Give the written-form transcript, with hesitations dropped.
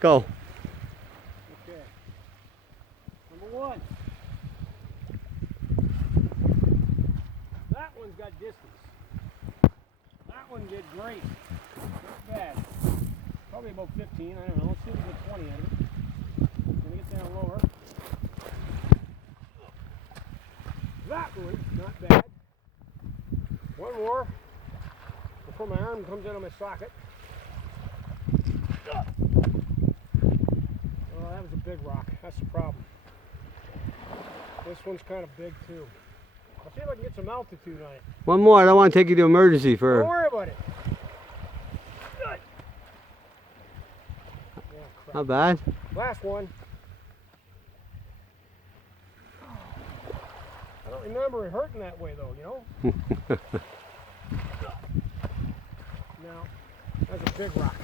Go. Okay. Number one. That one's got distance. That one did great. Not bad. Probably about 15, I don't know. Let's see if we get 20 out of it. Gonna get down lower. That one, not bad. One more before my arm comes out of my socket. Oh, that was a big rock. That's the problem. This one's kind of big too. I'll see if I can get some altitude on it. One more. I don't want to take you to emergency Don't for. worry about it. Good. Yeah, crap. Not bad. Last one. I don't remember it hurting that way though, you know? No, that's a big rock.